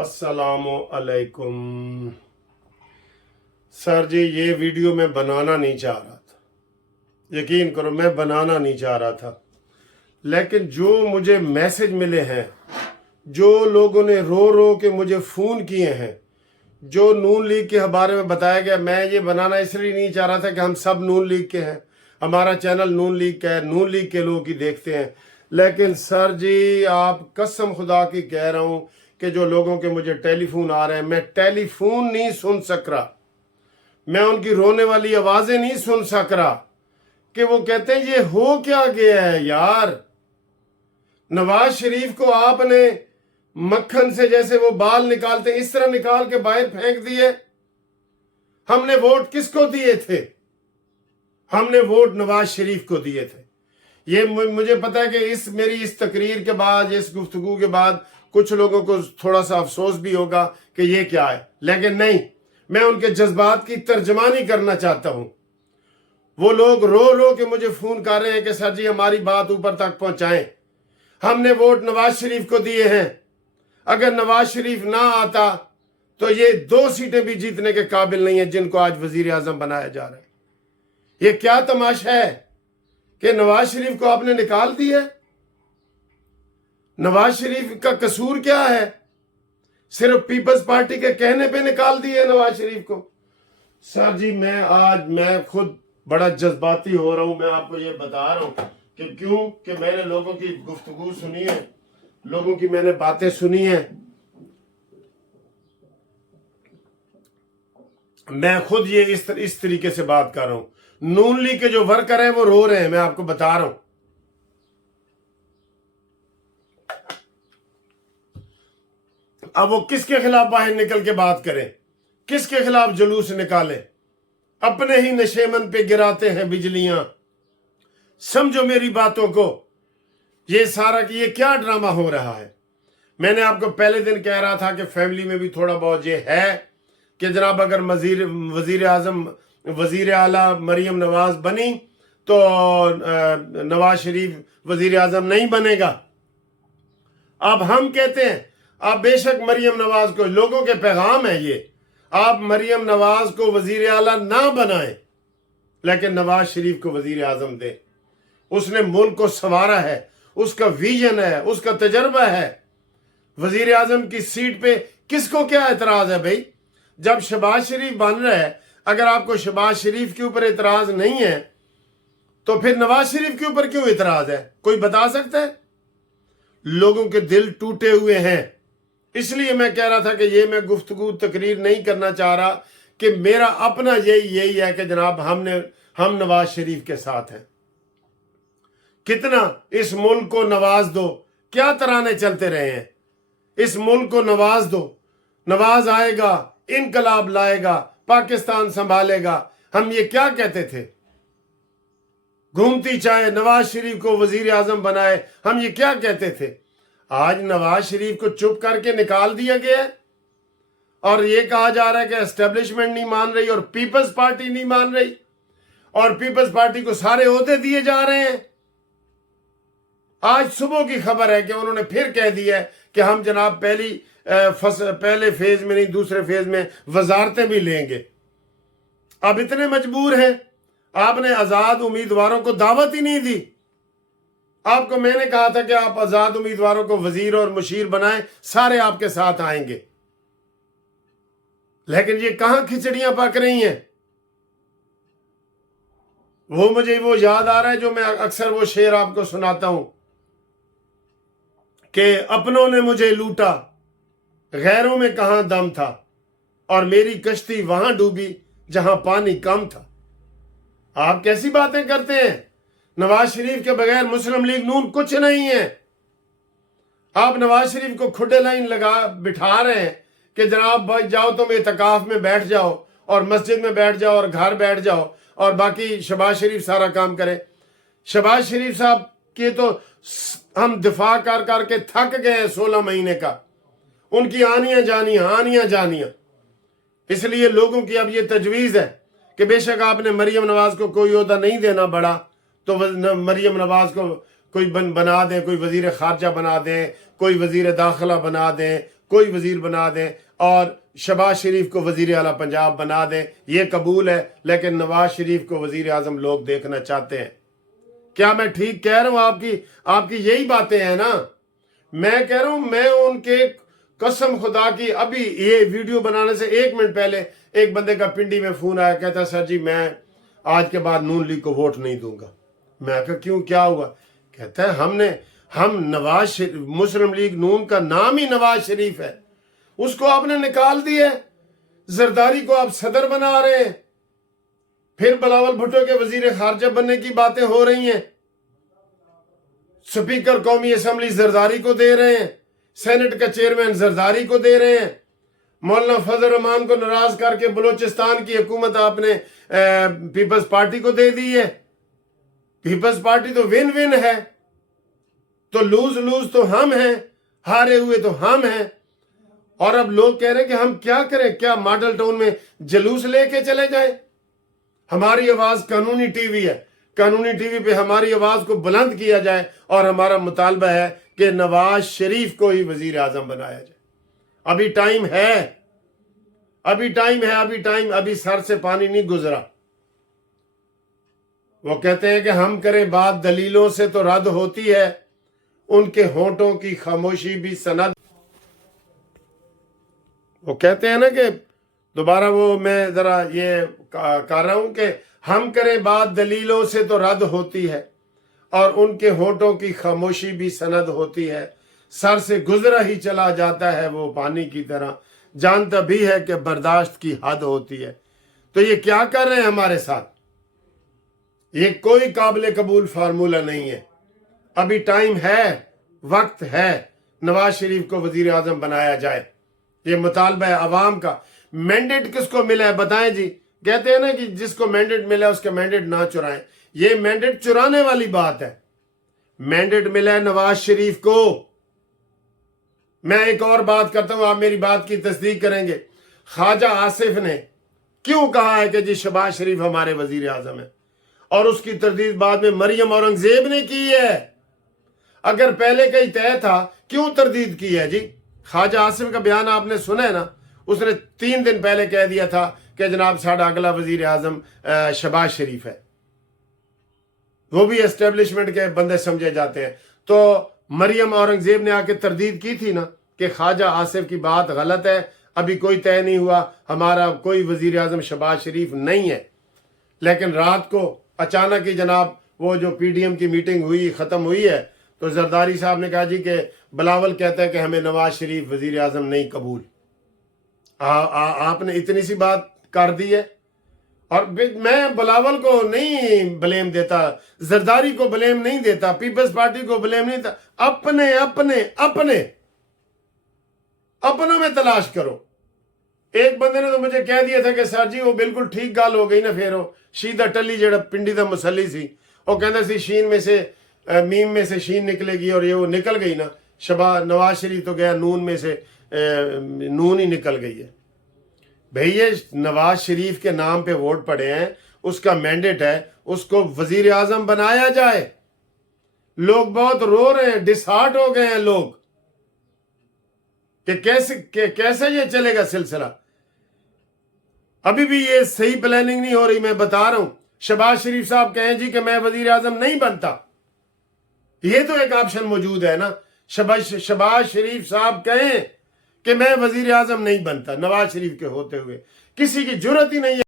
अस्सलामु अलैकुम। सर जी, ये वीडियो मैं बनाना नहीं चाह रहा था, यकीन करो मैं बनाना नहीं चाह रहा था, लेकिन जो मुझे मैसेज मिले हैं, जो लोगों ने रो रो के मुझे फ़ोन किए हैं, जो नून लीग के बारे में बताया गया, मैं ये बनाना इसलिए नहीं चाह रहा था कि हम सब नून लीग के हैं, हमारा चैनल नून लीग का है, नून लीग के लोग ही देखते हैं। लेकिन सर जी, आप कसम खुदा की कह रहा हूँ कि जो लोगों के मुझे टेलीफोन आ रहे हैं, मैं टेलीफोन नहीं सुन सक रहा, मैं उनकी रोने वाली आवाज़ें नहीं सुन सक रहा कि वो कहते हैं ये हो क्या गया है यार। नवाज शरीफ को आपने मक्खन से जैसे वो बाल निकालते इस तरह निकाल के बाहर फेंक दिए। हमने वोट किसको दिए थे? हमने वोट नवाज शरीफ को दिए थे। ये मुझे पता है कि मेरी इस तकरीर के बाद, इस गुफ्तगू के बाद कुछ लोगों को थोड़ा सा अफसोस भी होगा कि ये क्या है, लेकिन नहीं, मैं उनके जज्बात की तर्जमानी करना चाहता हूं। वो लोग रो रो के मुझे फोन कर रहे हैं कि सर जी हमारी बात ऊपर तक पहुंचाएं, हमने वोट नवाज शरीफ को दिए हैं, अगर नवाज शरीफ ना आता तो ये 2 सीटें भी जीतने के काबिल नहीं है जिनको आज वजीर आजम बनाया जा रहा है। ये क्या तमाशा है कि नवाज शरीफ को आपने निकाल दिया? नवाज शरीफ का कसूर क्या है? सिर्फ पीपल्स पार्टी के कहने पे निकाल दिए नवाज शरीफ को। सर जी, मैं खुद बड़ा जज्बाती हो रहा हूं। मैं आपको ये बता रहा हूं कि क्यों कि मैंने लोगों की गुफ्तगू सुनी है, लोगों की मैंने बातें सुनी है। मैं खुद ये इस तरीके से बात कर रहा हूं। नून लीग के जो वर्कर हैं वो रो रहे हैं, मैं आपको बता रहा हूं। अब वो किसके खिलाफ बाहर निकल के बात करें, किसके खिलाफ जुलूस निकालें? अपने ही नशेमन पे गिराते हैं बिजलियां। समझो मेरी बातों को। ये सारा कि ये क्या ड्रामा हो रहा है। मैंने आपको पहले दिन कह रहा था कि फैमिली में भी थोड़ा बहुत ये है कि जनाब अगर वजीर आला मरियम नवाज बनी तो नवाज शरीफ वजीर आजम नहीं बनेगा। अब हम कहते हैं आप बेशक मरियम नवाज को, लोगों के पैगाम है ये, आप मरियम नवाज को वजीर आला ना बनाएं, लेकिन नवाज शरीफ को वजीर आजम दे। उसने मुल्क को संवारा है, उसका विजन है, उसका तजर्बा है। वजीर आजम की सीट पे किसको क्या एतराज है भाई? जब शहबाज शरीफ बन रहा है, अगर आपको शहबाज शरीफ के ऊपर एतराज नहीं है तो फिर नवाज शरीफ के ऊपर क्यों एतराज है? कोई बता सकता है? लोगों के दिल टूटे हुए हैं। इसलिए मैं कह रहा था कि ये मैं गुफ्तगू तकरीर नहीं करना चाह रहा कि मेरा अपना यही है कि जनाब हम नवाज शरीफ के साथ हैं। कितना इस मुल्क को नवाज दो, क्या तराने चलते रहे हैं, इस मुल्क को नवाज दो, नवाज आएगा, इनकलाब लाएगा, पाकिस्तान संभालेगा। हम ये क्या कहते थे? घूमती चाहे नवाज शरीफ को वजीर आजम बनाए, हम ये क्या कहते थे? आज नवाज शरीफ को चुप करके निकाल दिया गया और ये कहा जा रहा है कि एस्टेब्लिशमेंट नहीं मान रही और पीपल्स पार्टी नहीं मान रही, और पीपल्स पार्टी को सारे ओहदे दिए जा रहे हैं। आज सुबह की खबर है कि उन्होंने फिर कह दिया है कि हम जनाब पहले फेज में नहीं, दूसरे फेज में वजारतें भी लेंगे। अब इतने मजबूर हैं, आपने आजाद उम्मीदवारों को दावत ही नहीं दी। आपको मैंने कहा था कि आप आजाद उम्मीदवारों को वजीर और मुशीर बनाएं, सारे आपके साथ आएंगे, लेकिन ये कहां खिचड़ियां पक रही हैं। मुझे वो याद आ रहा है जो मैं अक्सर वो शेर आपको सुनाता हूं कि अपनों ने मुझे लूटा, गैरों में कहां दम था, और मेरी कश्ती वहां डूबी जहां पानी कम था। आप कैसी बातें करते हैं? नवाज शरीफ के बगैर मुस्लिम लीग नून कुछ नहीं है। आप नवाज शरीफ को खुडे लाइन बिठा रहे हैं कि जनाब भाई जाओ तुम इतकाफ में बैठ जाओ और मस्जिद में बैठ जाओ और घर बैठ जाओ और बाकी शहबाज शरीफ सारा काम करे। शहबाज शरीफ साहब के तो हम दिफा कर करके थक गए हैं 16 महीने का, उनकी आनियां जानियां। इसलिए लोगों की अब ये तजवीज़ है कि बेशक आपने मरियम नवाज को कोई ओहदा नहीं देना बड़ा, तो मरियम नवाज को कोई बना दें, कोई वजीर खारजा बना दें, कोई वजीर दाखिला बना दें, کوئی وزیر بنا دیں اور شہباز شریف کو وزیر اعلیٰ پنجاب بنا دیں، یہ قبول ہے، لیکن نواز شریف کو وزیر اعظم لوگ دیکھنا چاہتے ہیں۔ کیا میں ٹھیک کہہ رہا ہوں؟ آپ کی یہی باتیں ہیں نا؟ میں کہہ رہا ہوں، میں ان کے قسم خدا کی، ابھی یہ ویڈیو بنانے سے 1 منٹ پہلے ایک بندے کا پنڈی میں فون آیا، کہتا سر جی میں آج کے بعد نون لیگ کو ووٹ نہیں دوں گا۔ میں کہا کیوں، کیا ہوا؟ کہتا ہے ہم مسلم لیگ نون کا نام ہی نواز شریف ہے، اس کو آپ نے نکال دیا ہے، زرداری کو آپ صدر بنا رہے ہیں، پھر بلاول بھٹو کے وزیر خارجہ بننے کی باتیں ہو رہی ہیں، سپیکر قومی اسمبلی زرداری کو دے رہے ہیں، سینٹ کا چیئرمین زرداری کو دے رہے ہیں، مولانا فضل الرحمان کو ناراض کر کے بلوچستان کی حکومت آپ نے پیپلز پارٹی کو دے دی ہے۔ پیپلز پارٹی تو ون ون ہے، تو لوز تو ہم ہیں، ہارے ہوئے تو ہم ہیں، اور اب لوگ کہہ رہے ہیں کہ ہم کیا کریں، کیا ماڈل ٹاؤن میں جلوس لے کے چلے جائیں؟ ہماری آواز قانونی ٹی وی ہے، قانونی ٹی وی پہ ہماری آواز کو بلند کیا جائے، اور ہمارا مطالبہ ہے کہ نواز شریف کو ہی وزیر اعظم بنایا جائے۔ ابھی ٹائم ہے، ابھی سر سے پانی نہیں گزرا۔ وہ کہتے ہیں کہ ہم کریں بات دلیلوں سے تو رد ہوتی ہے، ان کے ہونٹوں کی خاموشی بھی سند۔ وہ کہتے ہیں نا کہ دوبارہ میں ذرا یہ کر رہا ہوں کہ ہم کریں بات دلیلوں سے تو رد ہوتی ہے، اور ان کے ہونٹوں کی خاموشی بھی سند ہوتی ہے، سر سے گزرا ہی چلا جاتا ہے وہ پانی کی طرح، جانتا بھی ہے کہ برداشت کی حد ہوتی ہے۔ تو یہ کیا کر رہے ہیں ہمارے ساتھ؟ یہ کوئی قابل قبول فارمولہ نہیں ہے۔ ابھی ٹائم ہے، وقت ہے، نواز شریف کو وزیر اعظم بنایا جائے۔ یہ مطالبہ ہے عوام کا۔ مینڈیٹ کس کو ملا ہے بتائیں جی؟ کہتے ہیں نا کہ جس کو مینڈیٹ ملا ہے اس کا مینڈیٹ نہ چرائیں۔ یہ مینڈیٹ چرانے والی بات ہے۔ مینڈیٹ ملا ہے نواز شریف کو۔ میں ایک اور بات کرتا ہوں، آپ میری بات کی تصدیق کریں گے۔ خواجہ آصف نے کیوں کہا ہے کہ جی شہباز شریف ہمارے وزیر اعظم ہے، اور اس کی تردید بعد میں مریم اورنگزیب نے کی ہے؟ اگر پہلے کا ہی طے تھا کیوں تردید کی ہے جی؟ خواجہ آصف کا بیان آپ نے سنا ہے نا، اس نے 3 دن پہلے کہہ دیا تھا کہ جناب ساڑھا اگلا وزیر اعظم شہباز شریف ہے۔ وہ بھی اسٹیبلشمنٹ کے بندے سمجھے جاتے ہیں۔ تو مریم اورنگزیب نے آ کے تردید کی تھی نا کہ خواجہ آصف کی بات غلط ہے، ابھی کوئی طے نہیں ہوا، ہمارا کوئی وزیر اعظم شہباز شریف نہیں ہے۔ لیکن رات کو اچانک ہی جناب وہ جو پی ڈی ایم کی میٹنگ ہوئی، ختم ہوئی ہے، تو زرداری صاحب نے کہا جی کہ بلاول کہتا ہے کہ ہمیں نواز شریف وزیر اعظم نہیں قبول۔ آپ نے اتنی سی بات کر دی ہے۔ اور میں بلاول کو نہیں بلیم دیتا، زرداری کو بلیم نہیں دیتا، پیپلز پارٹی کو بلیم نہیں دیتا، اپنوں میں تلاش کرو۔ ایک بندے نے تو مجھے کہہ دیا تھا کہ سر جی وہ بالکل ٹھیک گال ہو گئی نا، پھر وہ شیدہ ٹلی جڑا پنڈی دا مسلی سی، وہ کہندا سی شین میں سے میم میں سے شین نکلے گی، اور یہ وہ نکل گئی نا۔ نواز شریف تو گیا نون میں سے نون ہی نکل گئی ہے۔ بھئی یہ نواز شریف کے نام پہ ووٹ پڑے ہیں، اس کا مینڈیٹ ہے، اس کو وزیر اعظم بنایا جائے۔ لوگ بہت رو رہے ہیں، ڈسہارٹ ہو گئے ہیں لوگ کہ کیسے یہ چلے گا سلسلہ۔ ابھی بھی یہ صحیح پلاننگ نہیں ہو رہی، میں بتا رہا ہوں۔ شہباز شریف صاحب کہیں جی کہ میں وزیر اعظم نہیں بنتا، یہ تو ایک آپشن موجود ہے نا۔ شہباز شریف صاحب کہیں کہ میں وزیر اعظم نہیں بنتا، نواز شریف کے ہوتے ہوئے کسی کی جرت ہی نہیں ہے۔